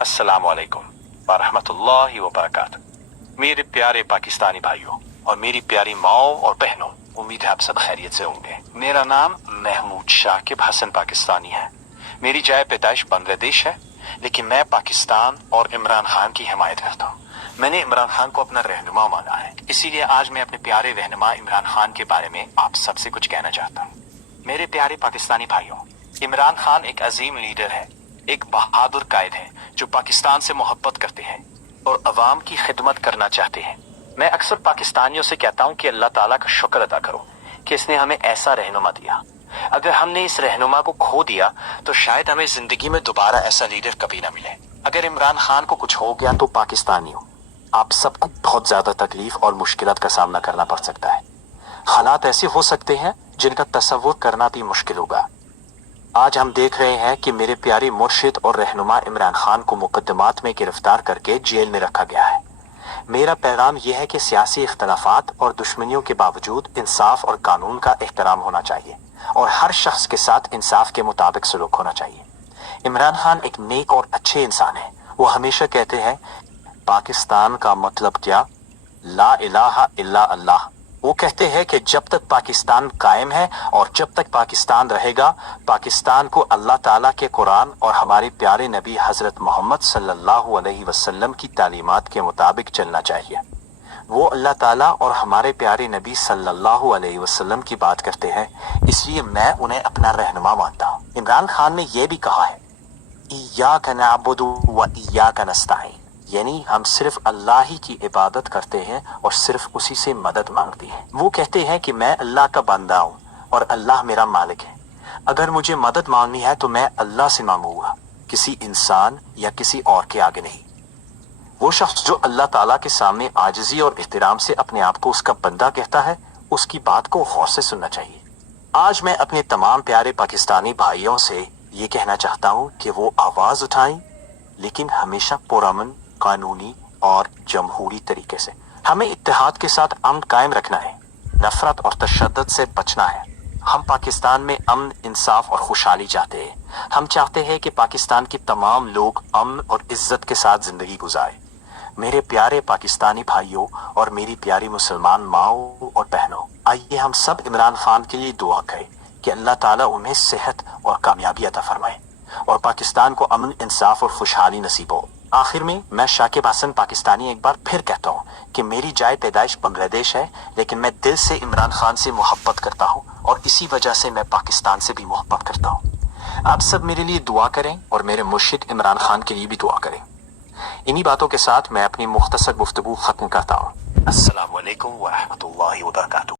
अस्सलाम वालेकुम वरहमतुल्लाहि वबरकातुहू। मेरे प्यारे पाकिस्तानी भाइयों और मेरी प्यारी माओ और बहनों, उम्मीद है आप सब खैरियत से होंगे। मेरा नाम महमूद शाकिब हसन पाकिस्तानी है। मेरी जाए पैदाइश बांग्लादेश है, लेकिन मैं पाकिस्तान और इमरान खान की हिमायत करता हूँ। मैंने इमरान खान को अपना रहनुमा माना है, इसीलिए आज मैं अपने प्यारे रहनुमा इमरान खान के बारे में आप सबसे कुछ कहना चाहता हूँ। मेरे प्यारे पाकिस्तानी भाइयों, इमरान खान एक अजीम लीडर है, एक बहादुर कायद है जो पाकिस्तान से मोहब्बत करते हैं और अवाम की खिदमत करना चाहते हैं। मैं अक्सर पाकिस्तानियों से कहता हूँ कि अल्लाह ताला का शुक्र अदा करो कि इसने हमें ऐसा रहनुमा दिया। अगर हमने इस रहनुमा को खो दिया तो शायद हमें जिंदगी में दोबारा ऐसा लीडर कभी ना मिले। अगर इमरान खान को कुछ हो गया तो पाकिस्तानियों, आप सबको बहुत ज्यादा तकलीफ और मुश्किलात का सामना करना पड़ सकता है। हालात ऐसे हो सकते हैं जिनका तसव्वुर करना भी मुश्किल होगा। आज हम देख रहे हैं कि मेरे प्यारे मुर्शिद और रहनुमा इमरान खान को मुकदमात में गिरफ्तार करके जेल में रखा गया है। मेरा पैगाम यह है कि सियासी इख्तलाफात और दुश्मनियों के बावजूद इंसाफ और कानून का एहतराम होना चाहिए और हर शख्स के साथ इंसाफ के मुताबिक सलूक होना चाहिए। इमरान खान एक नेक और अच्छे इंसान है। वो हमेशा कहते हैं, पाकिस्तान का मतलब क्या? ला इलाहा इल्ला अल्लाह। वो कहते हैं कि जब तक पाकिस्तान कायम है और जब तक पाकिस्तान रहेगा, पाकिस्तान को अल्लाह ताला के कुरान और हमारे प्यारे नबी हजरत मोहम्मद सल्लल्लाहु अलैहि वसल्लम की तालीमात के मुताबिक चलना चाहिए। वो अल्लाह ताला और हमारे प्यारे नबी सल्लल्लाहु अलैहि वसल्लम की बात करते हैं, इसलिए मैं उन्हें अपना रहनुमा मानता हूँ। इमरान खान ने यह भी कहा है, इय्याका नअबुदु व इय्याका नस्तईन, यानी हम सिर्फ अल्लाह ही की इबादत करते हैं और सिर्फ उसी से मदद मांगते हैं। वो कहते हैं कि मैं अल्लाह का बंदा हूँ और अल्लाह मेरा मालिक है। अगर मुझे मदद मांगनी है तो मैं अल्लाह से मांगूंगा, किसी इंसान या किसी और के आगे नहीं। वो शख्स जो अल्लाह ताला के सामने आजिजी और एहतराम से अपने आप को उसका बंदा कहता है, उसकी बात को गौर से सुनना चाहिए। आज मैं अपने तमाम प्यारे पाकिस्तानी भाइयों से ये कहना चाहता हूँ कि वो आवाज उठाएं, लेकिन हमेशा पुरअमन, कानूनी और जमहूरी तरीके से। हमें इत्तेहाद के साथ अमन कायम रखना है, नफरत और तशद्दुद से बचना है। हम पाकिस्तान में अमन, इंसाफ और खुशहाली चाहते हैं। हम चाहते हैं कि पाकिस्तान के तमाम लोग अमन और इज्जत के साथ जिंदगी गुजारें। मेरे प्यारे पाकिस्तानी भाइयों और मेरी प्यारी मुसलमान माओ और बहनों, आइए हम सब इमरान खान के लिए दुआ करें कि अल्लाह ताला उन्हें सेहत और कामयाबी अता फरमाए और पाकिस्तान को अमन, इंसाफ और खुशहाली नसीब हो। आखिर में मैं शाकिब हसन पाकिस्तानी एक बार फिर कहता हूँ कि मेरी जाए पैदाइश बांग्लादेश है, लेकिन मैं दिल से इमरान खान से मोहब्बत करता हूँ और इसी वजह से मैं पाकिस्तान से भी मोहब्बत करता हूँ। आप सब मेरे लिए दुआ करें और मेरे मुर्शिद इमरान खान के लिए भी दुआ करें। इन्हीं बातों के साथ मैं अपनी मुख्तसर गुफ्तगू खत्म करता हूँ। अस्सलाम वालेकुम व रहमतुल्लाहि व बरकातुहू।